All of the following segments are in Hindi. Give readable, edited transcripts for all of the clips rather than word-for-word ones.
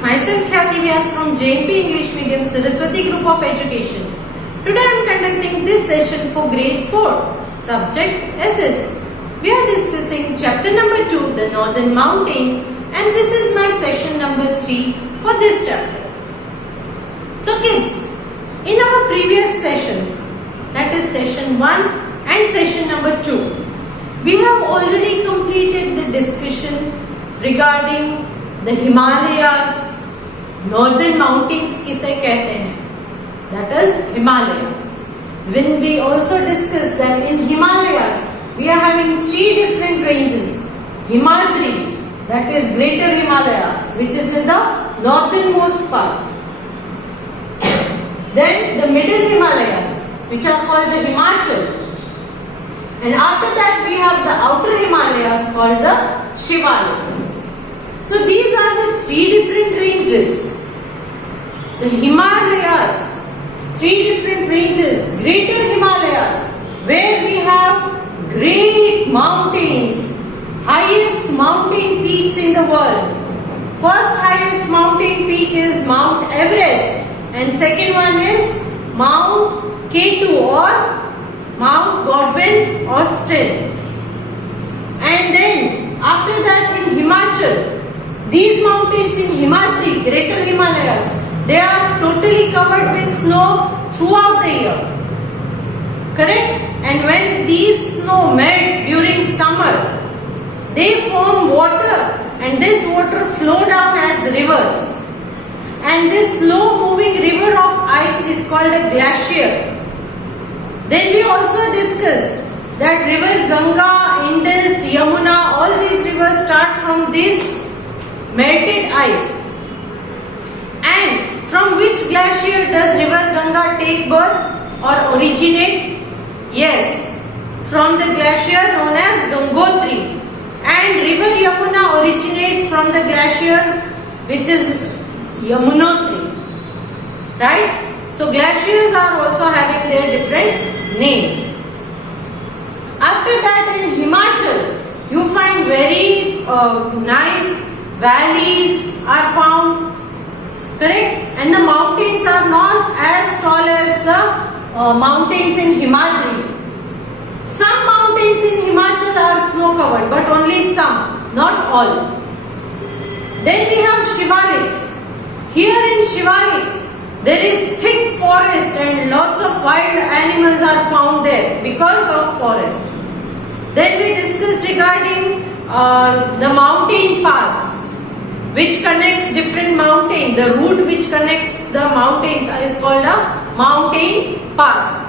myself Khyati Vyas from JNP English Medium Saraswati Group of Education. Today I am conducting this session for grade 4, subject SS. We are discussing chapter number 2, the Northern Mountains, and this is my session number 3 for this chapter. So kids, in our previous sessions, that is session 1 and session number 2, we have already completed the discussion regarding the Himalayas, northern mountains किसे कहते हैं, that is Himalayas. When we also discussed that in Himalayas we are having 3 different ranges. Himadri, that is Greater Himalayas, which is in the northernmost part. Then the Middle Himalayas, which are called the Himachal. And after that we have the outer Himalayas called the Shivalayas. So these are the 3 different ranges. The Himalayas, 3 different ranges. Greater Himalayas, where we have great mountains, highest mountain peaks in the world. First highest mountain peak is Mount Everest, and second one is Mount K2 or Mount Godwin Austen. And then after that in Himachal, these mountains in Himadri, Greater Himalayas, they are totally covered with snow throughout the year. Correct? And when these snow melt during summer, they form water, and this water flow down as rivers. And this slow moving river of ice is called a glacier. Then we also discussed that river Ganga, Indus, Yamuna, all these rivers start from this melted ice. And from which glacier does river Ganga take birth or originate? Yes, from the glacier known as Gangotri. And river Yamuna originates from the glacier which is Yamunotri. Right? So glaciers are also having their different names. After that in Himachal, you find very nice valleys are found. Correct? And the mountains are not as tall as the mountains in Himadri. Some mountains in Himachal are snow covered, but only some, not all. Then we have Shivalayas. Here in Shivalayas, there is thick forest and lots of wild animals are found there because of forest. Then we discussed regarding the mountain pass, which connects different mountains. The route which connects the mountains is called a mountain pass.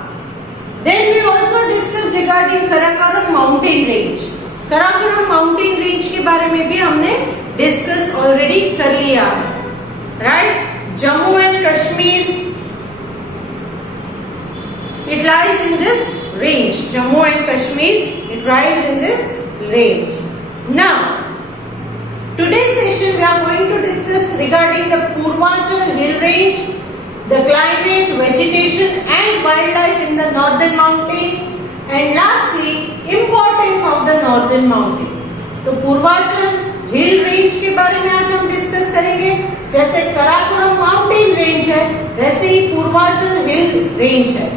Then we also discussed regarding Karakoram mountain range. Karakoram mountain range के बारे में भी हमने discuss already कर लिया है, right? Jammu and Kashmir, it lies in this range. Jammu and Kashmir, it lies in this range. Now, today's session we are going to discuss regarding the Purvachal hill range, the climate, vegetation and wildlife in the northern mountains, and lastly, importance of the northern mountains. तो पूर्वांचल हिल रेंज के बारे में आज हम डिस्कस करेंगे. जैसे कराकोरम माउंटेन रेंज है, वैसे ही पूर्वांचल हिल रेंज है.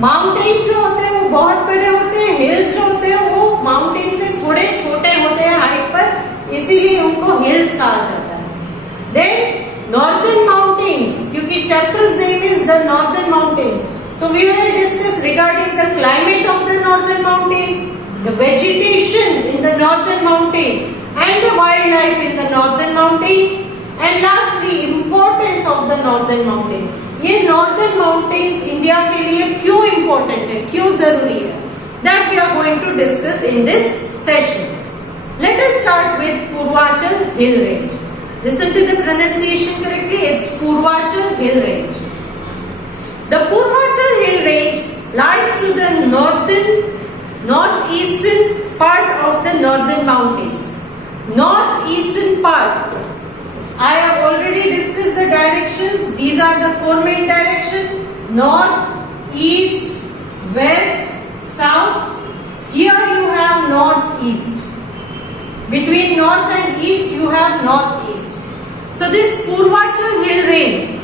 माउंटेन्स जो होते हैं वो बहुत बड़े होते हैं, हिल्स जो होते हैं वो माउंटेन से थोड़े छोटे होते हैं हाइट पर, इसीलिए उनको हिल्स कहा जाता है. देन नॉर्दर्न माउंटेन्स, क्योंकि chapters name is the northern mountains, so we will discuss regarding the climate of the northern mountain, the vegetation in the northern mountain and the wildlife in the northern mountain, and lastly importance of the northern mountain. ये northern mountains इंडिया के लिए क्यों important है, क्यों जरूरी है, that we are going to discuss in this session. Let us start with Purvachal hill range. Listen to the pronunciation correctly. It's Purvachal hill range. The Purvachal hill range lies to the northeastern part of the northern mountains. Northeastern part. I have already discussed the directions. These are the 4 main directions: north, east, west, south. Here you have northeast. Between north and east you have northeast. So this Purvachal hill range,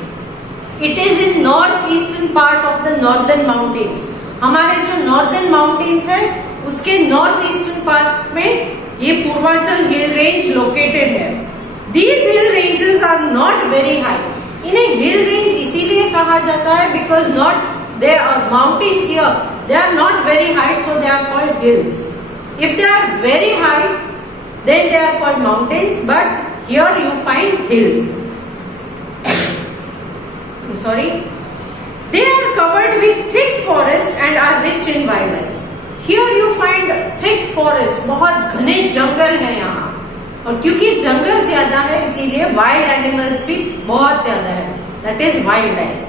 it is in northeastern part of the northern mountains. हमारे जो northern mountains है उसके northeastern part में ये Purvachal hill range located है. These hill ranges are not very high. इन्हें hill range इसीलिए कहा जाता है because not there are mountains here. They are not very high, so they are called hills. If they are very high, then they are called mountains. But here you find hills. I'm sorry. They are covered with thick forest and are rich in wildlife. Here you find thick forest. बहुत घने जंगल है यहाँ. और क्योंकि जंगल ज्यादा है इसीलिए वाइल्ड एनिमल्स भी बहुत ज्यादा है. That is wildlife.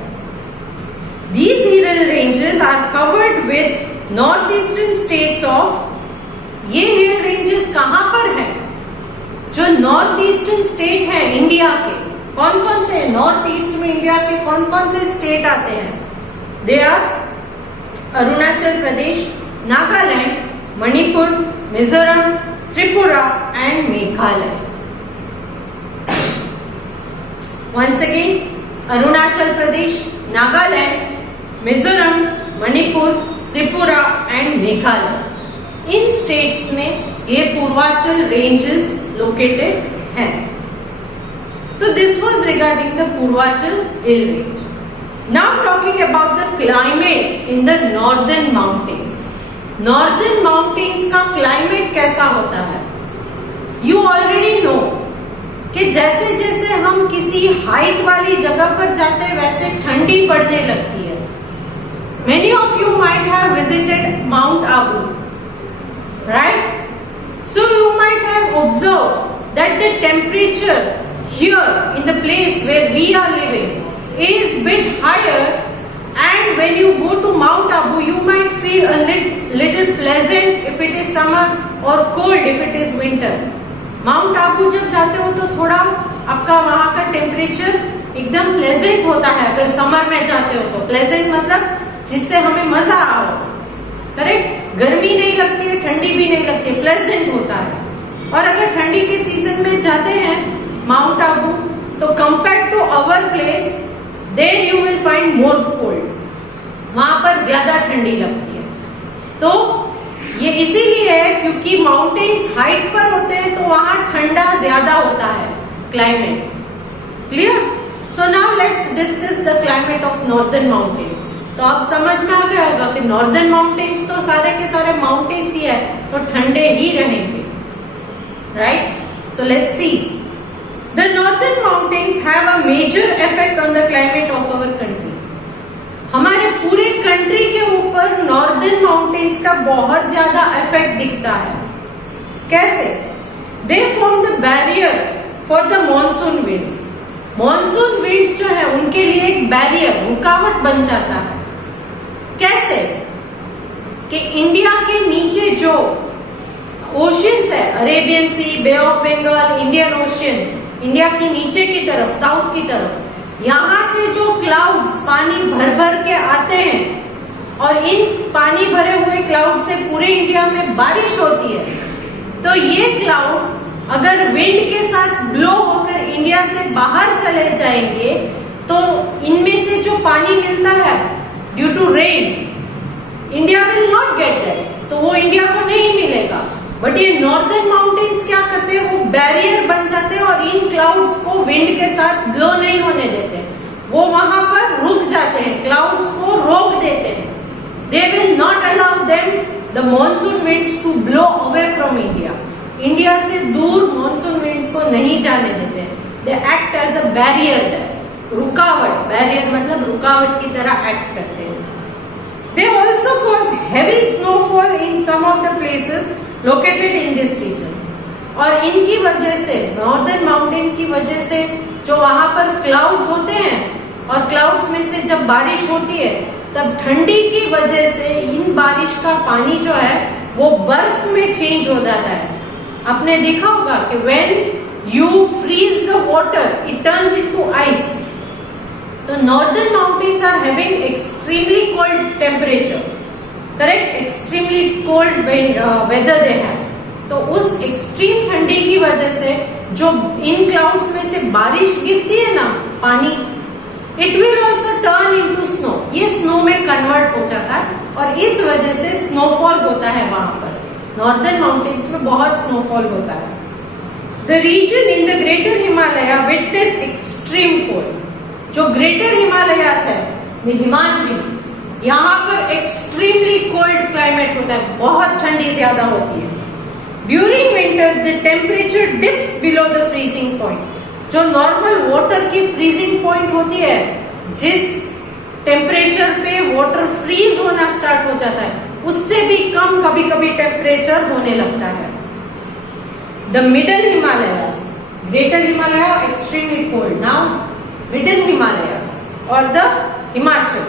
These hill ranges are covered with northeastern states of. ये हिल रेंजेस कहाँ पर है? जो नॉर्थ ईस्टर्न स्टेट है इंडिया के, कौन कौन से? नॉर्थ ईस्ट में इंडिया के कौन कौन से स्टेट आते हैं? They are Arunachal Pradesh, Nagaland, Manipur, Mizoram, Tripura and Meghalaya. Once again, Arunachal Pradesh, Nagaland, Mizoram, Manipur, Tripura and Meghalaya. इन स्टेट्स में ये पूर्वांचल रेंजेस लोकेटेड हैं. So this was regarding the Purvanchal hill range. Now talking about the climate in the northern mountains. Northern mountains का क्लाइमेट कैसा होता है? यू ऑलरेडी नो कि जैसे जैसे हम किसी हाइट वाली जगह पर जाते हैं वैसे ठंडी पड़ने लगती है. Many of you might have visited Mount Abu, right? So you might have observed that the temperature here in the place where we are living is bit higher, and when you go to Mount Abu you might feel a little pleasant if it is summer or cold if it is winter. Mount Abu जब जाते हो तो थोड़ा आपका वहाँ का टेम्परेचर एकदम प्लेजेंट होता है. अगर समर में जाते हो तो प्लेजेंट मतलब जिससे हमें मजा आओ. करेक्ट? गर्मी नहीं लगती है, ठंडी भी नहीं लगती है, प्लेजेंट होता है. और अगर ठंडी के सीजन में जाते हैं माउंट आबू तो compare to our place there you will find more cold. वहां पर ज्यादा ठंडी लगती है. तो ये इसीलिए है क्योंकि माउंटेन्स हाइट पर होते हैं तो वहां ठंडा ज्यादा होता है climate. Clear? So now let's discuss the climate of northern mountains. तो अब समझ में आ गया होगा कि नॉर्दर्न माउंटेन्स तो सारे के सारे माउंटेन्स ही है तो ठंडे ही रहेंगे. Right? So let's see. The northern mountains have a major effect on the climate of our country. हमारे पूरे कंट्री के ऊपर नॉर्दर्न माउंटेन्स का बहुत ज्यादा इफेक्ट दिखता है. कैसे? They form the barrier for the monsoon winds. Monsoon winds जो है उनके लिए एक बैरियर, रुकावट बन जाता है. कैसे? कि इंडिया के नीचे जो ओशियंस है, Arabian Sea, Bay of Bengal, Indian Ocean, India के नीचे की तरफ, साउथ की तरफ, यहाँ से जो क्लाउड्स पानी भर भर के आते हैं और इन पानी भरे हुए क्लाउड से पूरे इंडिया में बारिश होती है. तो ये क्लाउड्स अगर विंड के साथ ब्लो होकर इंडिया से बाहर चले जाएंगे तो इनमें से जो पानी मिलता है due to rain, India will not get that. तो वो इंडिया को नहीं मिलेगा. बट ये नॉर्दर्न माउंटेन्स क्या करते हैं? वो बैरियर बन जाते हैं और इन क्लाउड्स को विंड के साथ ब्लो नहीं होने देते. वो वहां पर रुक जाते हैं, क्लाउड्स को रोक देते हैं. They will not allow them the monsoon winds to blow away from India. India से दूर मॉनसून विंड्स को नहीं जाने देते. They act as a barrier, रुकावट. बैरियर मतलब रुकावट की तरह एक्ट करते हैं. They also cause heavy snowfall in some of the places located in this region. और इनकी वजह से, नॉर्दर्न माउंटेन की वजह से जो वहां पर क्लाउड्स होते हैं और क्लाउड्स में से जब बारिश होती है तब ठंडी की वजह से इन बारिश का पानी जो है वो बर्फ में चेंज हो जाता है. आपने देखा होगा कि when you freeze the water it turns into ice. तो northern mountains are having extremely cold temperature. Correct? Extremely cold weather they have. तो उस एक्सट्रीम ठंडी की वजह से जो इन क्लाउड्स में से बारिश गिरती है ना, पानी, it will also turn into snow, ये स्नो में कन्वर्ट हो जाता है और इस वजह से स्नोफॉल होता है वहां पर। नॉर्दर्न माउंटेन्स में बहुत स्नोफॉल होता है। The region in the Greater Himalaya witness extreme cold. जो ग्रेटर हिमालयास है, हिमाद्री, यहाँ पर एक्सट्रीमली कोल्ड क्लाइमेट होता है, बहुत ठंडी ज्यादा होती है। During winter the temperature dips below the freezing point. जो नॉर्मल वाटर की फ्रीजिंग पॉइंट होती है, जिस टेम्परेचर पे वाटर फ्रीज होना स्टार्ट हो जाता है, उससे भी कम कभी कभी टेम्परेचर होने लगता है। The middle Himalayas, greater Himalaya extremely cold, now middle Himalayas और the Himachal,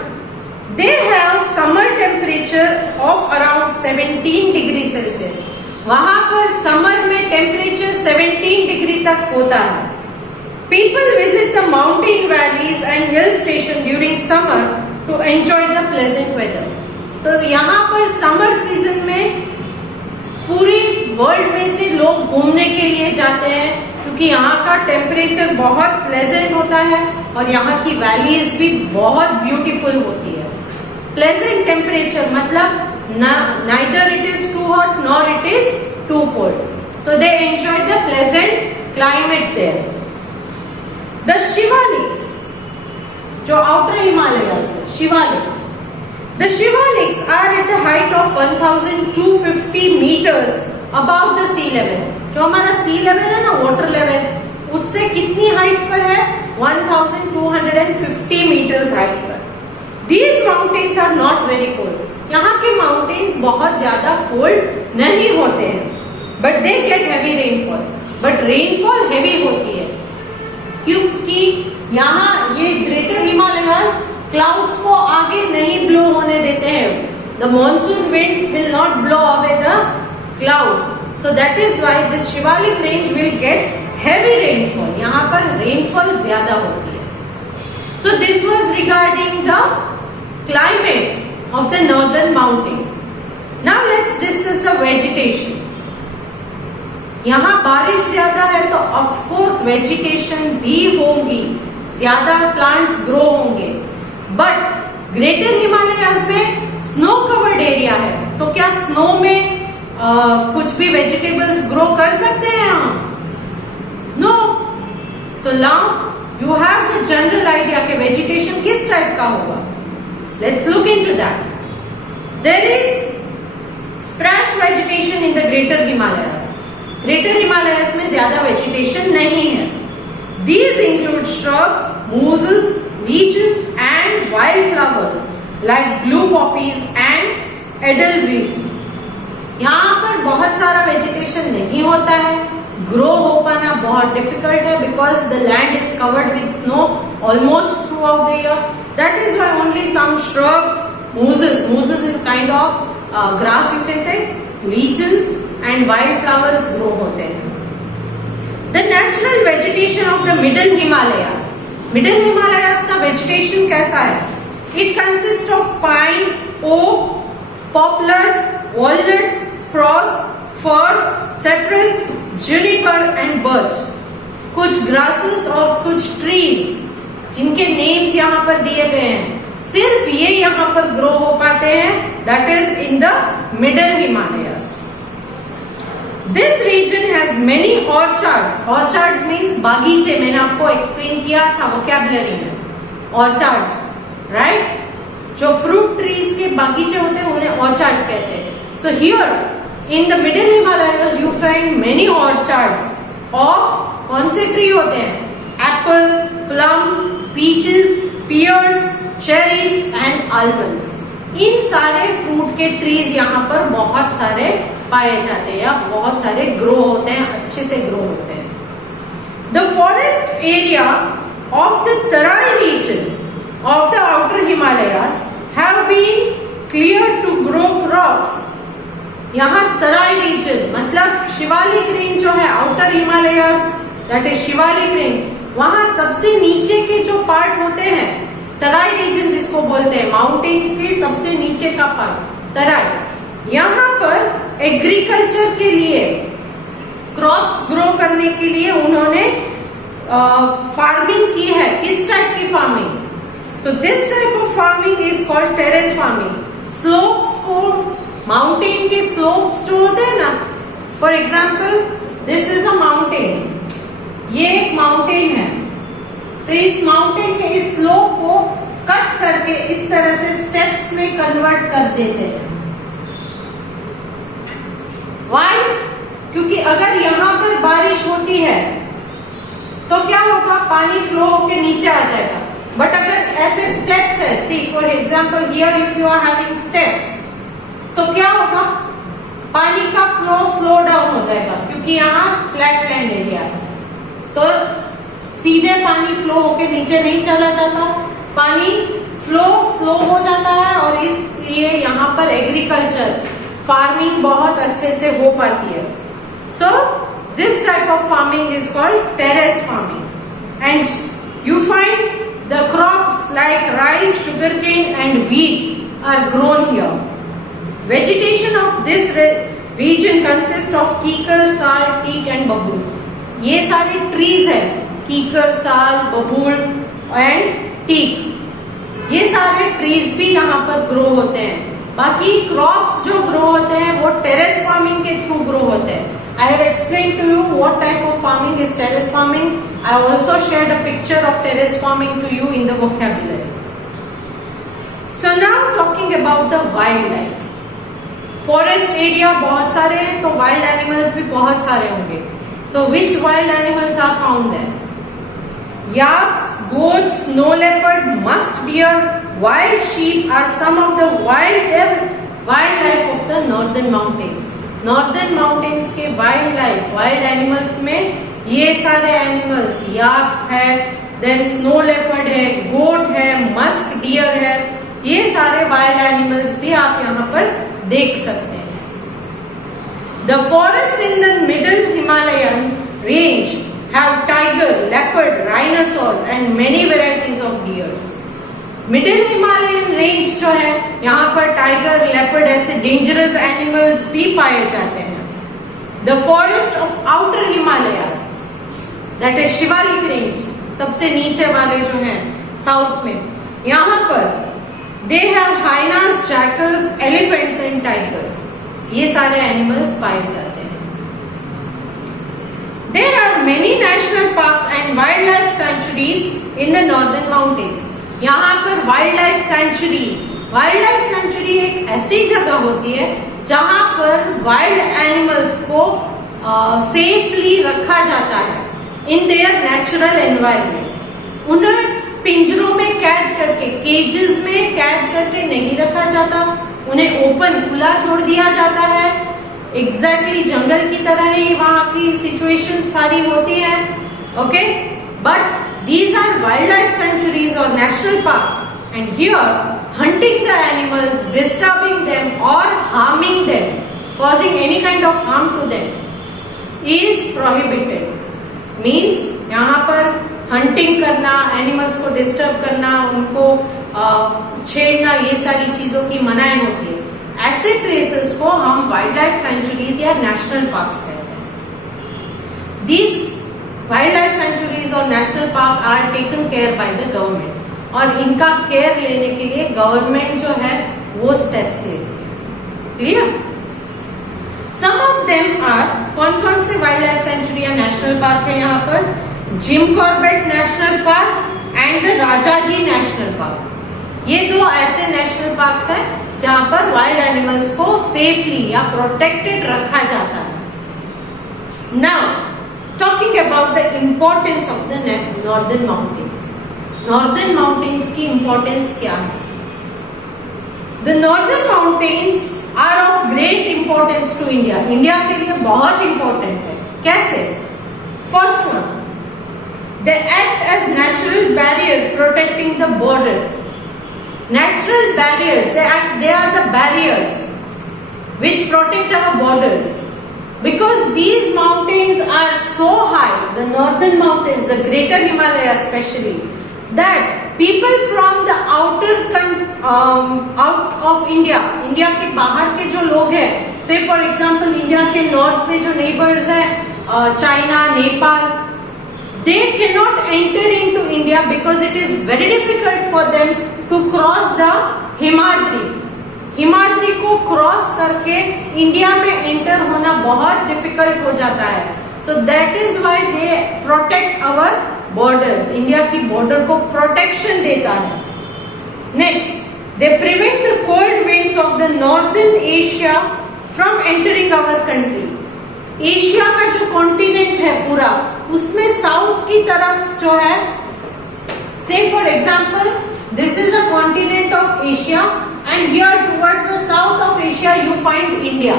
they have summer temperature of around 17 degree Celsius. वहां पर समर में टेम्परेचर 17 डिग्री तक होता है। People visit the mountain valleys and hill station during summer to enjoy the pleasant weather. तो यहाँ पर समर सीजन में पूरी वर्ल्ड में से लोग घूमने के लिए जाते हैं, क्योंकि यहाँ का टेम्परेचर बहुत प्लेजेंट होता है और यहाँ की वैलीज भी बहुत ब्यूटीफुल होती है। प्लेजेंट टेम्परेचर मतलब neither it is too hot nor it is too cold, so they enjoy the pleasant climate there. The Shivaliks, जो outer Himalayas है, Shivaliks. The Shivaliks are at the height of 1250 meters above the sea level. जो हमारा sea level है ना, water level, उससे कितनी हाइट पर है? 1250 meters हाइट पर। These mountains are not very cold. यहाँ के माउंटेन्स बहुत ज्यादा कोल्ड नहीं होते हैं, but they get heavy rainfall. But rainfall heavy होती है क्योंकि यहाँ ये ग्रेटर हिमालयास क्लाउड्स को आगे नहीं ब्लो होने देते हैं। The monsoon winds will not blow away the cloud, so that is why this Shivalik range will get heavy rainfall. यहाँ पर रेनफॉल ज्यादा होती है। सो this was regarding the climate of the northern mountains. Now let's discuss the vegetation. यहाँ बारिश ज्यादा है तो of course vegetation भी होगी, ज्यादा plants grow होंगे, but greater Himalayas में snow covered area है, तो क्या snow में कुछ भी vegetables grow कर सकते हैं हम? No. So now you have the general idea कि vegetation किस टाइप का होगा। Let's look into that. There is sparse vegetation in the greater Himalayas. Greater Himalayas में ज्यादा vegetation नहीं है. These include shrub, mosses, lichens and wildflowers like blue poppies and edelweiss. यहाँ पर बहुत सारा vegetation नहीं होता है, grow हो पाना बहुत difficult है because the land is covered with snow almost throughout the year. That is why only some shrubs, mosses is kind of grass you can say, lichens and wildflowers grow होते हैं. The natural vegetation of the middle Himalayas. Middle Himalayas का vegetation कैसा है? It consists of pine, oak, poplar, walnut, spruce, fir, cypress, juniper and birch. कुछ grasses और कुछ trees जिनके नेम्स यहाँ पर दिए गए हैं, सिर्फ ये यहाँ पर ग्रो हो पाते हैं, that is in the middle Himalayas. This region has many orchards. Orchards means बागीचे, मैंने आपको एक्सप्लेन किया था वोकैबुलरी में, ऑर्चार्ड्स, राइट? जो फ्रूट ट्रीज के बागीचे होते हैं उन्हें ऑर्चार्ड्स कहते हैं। So here in the middle Himalayas you find many orchards of, कौन से ट्री होते हैं? Apple, plum, peaches, pears, cherries and almonds. इन सारे फ्रूट के ट्रीज यहाँ पर बहुत सारे पाए जाते हैं या बहुत सारे ग्रो होते हैं, अच्छे से ग्रो होते हैं। The forest area of the Tarai region of the outer Himalayas have been cleared to grow crops. यहाँ तराई रीजन मतलब शिवालिक रेंज जो है, outer Himalayas that is Shivalik range, वहां सबसे नीचे के जो पार्ट होते हैं, तराई रीजन जिसको बोलते हैं, माउंटेन के सबसे नीचे का पार्ट तराई, यहाँ पर एग्रीकल्चर के लिए क्रॉप्स ग्रो करने के लिए उन्होंने फार्मिंग की है। किस टाइप की farming? So this type of farming is called terrace farming. Slopes को, माउंटेन के स्लोप्स जो होते हैं ना, for example this is a mountain, ये एक माउंटेन है, तो इस माउंटेन के इस स्लोप को कट करके इस तरह से स्टेप्स में कन्वर्ट कर देते हैं। व्हाई? क्योंकि अगर यहां पर बारिश होती है तो क्या होगा, पानी फ्लो होके नीचे आ जाएगा। बट अगर ऐसे स्टेप्स है, see for example here if you are having steps, तो क्या होगा, पानी का फ्लो स्लो डाउन हो जाएगा क्योंकि यहाँ फ्लैट लैंड एरिया है, तो सीधे पानी फ्लो होके नीचे नहीं चला जाता, पानी फ्लो स्लो हो जाता है और इसलिए यहाँ पर एग्रीकल्चर, फार्मिंग बहुत अच्छे से हो पाती है। So this type of farming is called terrace farming and you find the crops like rice, sugarcane and wheat are grown here. Vegetation of this region consists of कीकर, साल, teak and बबूल। ये सारे ट्रीज है, कीकर, साल, बबूल एंड टीक, ये सारे ट्रीज भी यहाँ पर ग्रो होते हैं। बाकी क्रॉप्स जो ग्रो होते हैं वो टेरेस फार्मिंग के थ्रू ग्रो होते हैं। I have explained to you what type of farming is terrace farming. I have also shared a picture of terrace farming to you in the vocabulary. So now talking about the wildlife. Forest area बहुत सारे हैं तो wild animals भी बहुत सारे होंगे. So which wild animals are found there? Yaks, goats, snow leopard, musk deer, wild sheep are some of the wildlife of the northern mountains. Northern mountains के वाइल्ड लाइफ, वाइल्ड एनिमल्स में ये सारे एनिमल्स, याक है, देन स्नो लेपर्ड है, गोट है, मस्क डियर है, ये सारे वाइल्ड एनिमल्स भी आप यहाँ पर देख सकते हैं। The forest in the middle Himalayan range have tiger, leopard, rhinoceros and many varieties of deers. Middle Himalayan range जो है, यहाँ पर टाइगर, लेपर्ड ऐसे डेंजरस एनिमल्स भी पाए जाते हैं। The forest of outer Himalayas, that is Shivalik range, सबसे नीचे वाले जो हैं साउथ में, यहाँ पर they have hyenas, jackals, elephants and tigers, ये सारे एनिमल्स पाए जाते हैं। There are many national parks and wild life centuries in the northern mountains. यहाँ पर वाइल्ड लाइफ सेंचुरी एक ऐसी जगह होती है जहाँ पर वाइल्ड एनिमल्स को सेफली रखा जाता है इन देयर नेचुरल एनवायरनमेंट। उन्हें पिंजरों में कैद करके, केजेस में कैद करके नहीं रखा जाता, उन्हें ओपन, खुला छोड़ दिया जाता है। एग्जैक्टली जंगल की तरह ही वहाँ की सिचुएशन सारी होती है। Okay, but these are wildlife sanctuaries or national parks, and here hunting the animals, disturbing them or harming them, causing any kind of harm to them is prohibited. Means यहाँ पर hunting करना, animals को disturb करना, उनको छेड़ना, ये सारी चीजों की मनाही होती है। ऐसे places को हम wildlife sanctuaries या national parks कहते हैं। These वाइल्ड लाइफ सेंचुरीज और national park are taken care by the government, और इनका केयर लेने के लिए गवर्नमेंट जो है वो स्टेप्स लेती है। Clear? Some of them are, कौन कौन से वाइल्ड लाइफ सेंचुरी या नेशनल पार्क है यहाँ पर? Jim Corbett national park and the Rajaji national park. ये दो ऐसे नेशनल पार्क्स हैं जहाँ पर वाइल्ड एनिमल्स को सेफली या प्रोटेक्टेड रखा जाता है। Now talking about the importance of the northern mountains. Northern mountains की importance क्या है? The northern mountains are of great importance to India. India के लिए बहुत important है। कैसे? First one, they act as natural barrier protecting the border. Natural barriers, they are the barriers which protect our borders. Because these mountains are so high, the northern mountains, the greater Himalaya especially, that people from the out of India, India के बाहर के जो लोग हैं, say for example India के north में जो neighbors हैं, China, Nepal, they cannot enter into India because it is very difficult for them to cross the Himadri. Himadri को क्रॉस करके इंडिया में एंटर होना बहुत डिफिकल्ट हो जाता है. So that is why they protect our borders. India की बॉर्डर को प्रोटेक्शन देता है. Next, they prevent the cold winds of the northern Asia from entering our country. Asia का जो कॉन्टिनेंट है पूरा, उसमें साउथ की तरफ जो है, से for example this is the continent of Asia and here towards the south of Asia you find India.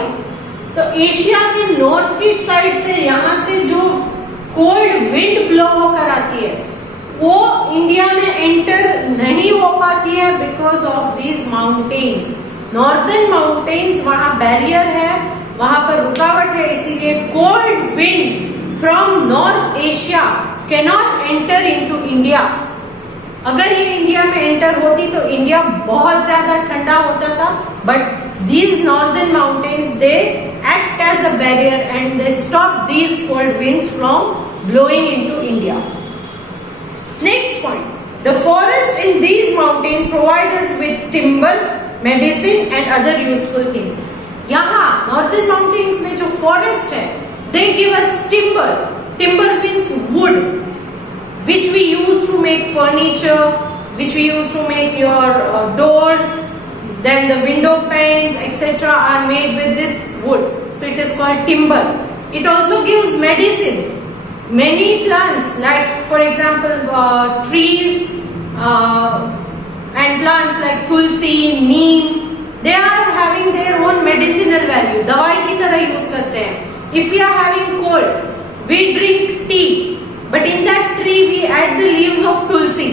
तो एशिया के नॉर्थ ईस्ट साइड से यहाँ से जो कोल्ड विंड ब्लो होकर आती है वो इंडिया में एंटर नहीं हो पाती है because of these mountains. Northern mountains वहां बैरियर है, वहां पर रुकावट है, इसीलिए cold wind from north Asia can not enter into India. अगर ये इंडिया में एंटर होती तो इंडिया बहुत ज्यादा ठंडा हो जाता. But these northern mountains they act as a barrier and they stop these cold winds from blowing into India. Next point, the forest in these mountain provide us with timber, medicine and other useful thing. यहाँ नॉर्दर्न माउंटेन्स में जो फॉरेस्ट है, they give us timber. Timber means wood which we use to make furniture, which we use to make your doors, then the window panes, etc. are made with this wood. So it is called timber. It also gives medicine. Many plants, like for example trees and plants like tulsi, neem, they are having their own medicinal value. दवाई की तरह use करते हैं. If we are having cold, we drink tea. But in that tree we add the leaves of tulsi.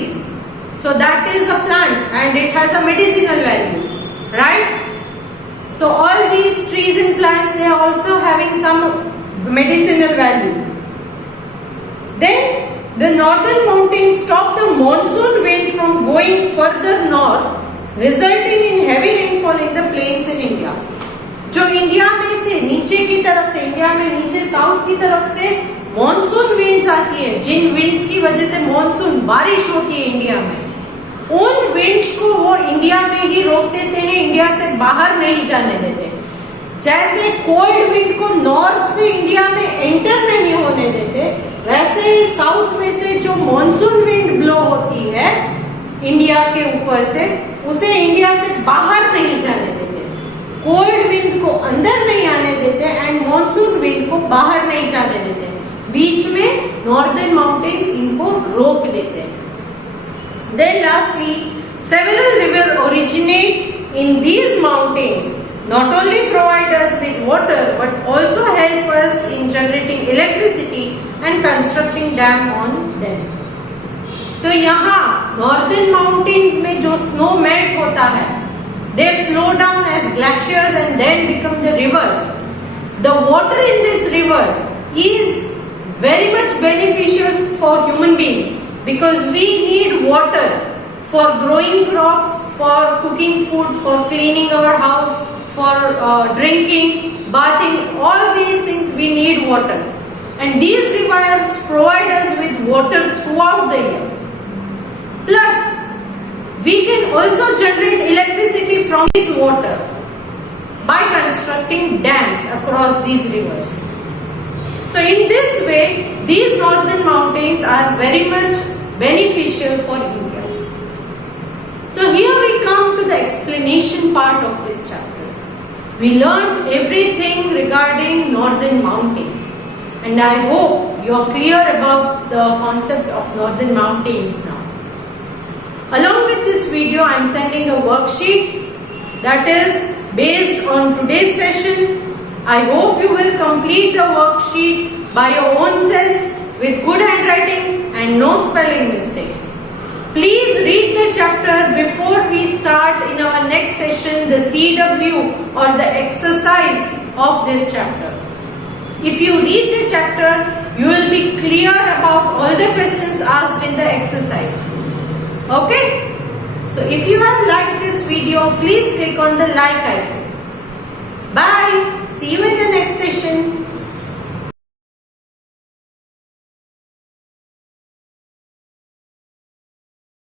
So that is a plant and it has a medicinal value, right? So all these trees and plants, they are also having some medicinal value. Then the northern mountains stop the monsoon wind from going further north, resulting in heavy rainfall in the plains in India. जो इंडिया में से नीचे की तरफ से, इंडिया में नीचे साउथ की तरफ से मॉनसून विंड्स आती है, जिन विंड्स की वजह से मॉनसून बारिश होती है इंडिया में, उन विंड्स को वो इंडिया में ही रोक देते हैं, इंडिया से बाहर नहीं जाने देते. जैसे कोल्ड विंड को नॉर्थ से इंडिया में एंटर नहीं होने देते, वैसे ही साउथ में से जो मॉनसून विंड ब्लो होती है इंडिया के ऊपर से, उसे इंडिया से बाहर नहीं जाने देते. कोल्ड विंड को अंदर नहीं आने देते एंड मॉनसून विंड को बाहर नहीं जाने देते. बीच में नॉर्दर्न माउंटेन्स इनको रोक देते हैं. Then lastly, several rivers originate in these mountains. Not only provide us with water, but also help us in generating electricity and constructing dam on them. तो यहाँ नॉर्दर्न माउंटेन्स में जो स्नो मेल्ट होता है, they flow down as glaciers and then become the rivers. The water in this river is very much beneficial for human beings because we need water for growing crops, for cooking food, for cleaning our house, for drinking, bathing. All these things we need water, and these rivers provide us with water throughout the year. Plus, we can also generate electricity from this water by constructing dams across these rivers. So in this way, these northern mountains are very much beneficial for India. So here we come to the explanation part of this chapter. We learned everything regarding northern mountains, and I hope you are clear about the concept of northern mountains now. Along with this video, I am sending a worksheet that is based on today's session. I hope you will complete the worksheet by your own self with good handwriting and no spelling mistakes. Please read the chapter before we start in our next session the CW or the exercise of this chapter. If you read the chapter, you will be clear about all the questions asked in the exercise. Okay? So if you have liked this video, please click on the like icon. Bye. See you in the next session.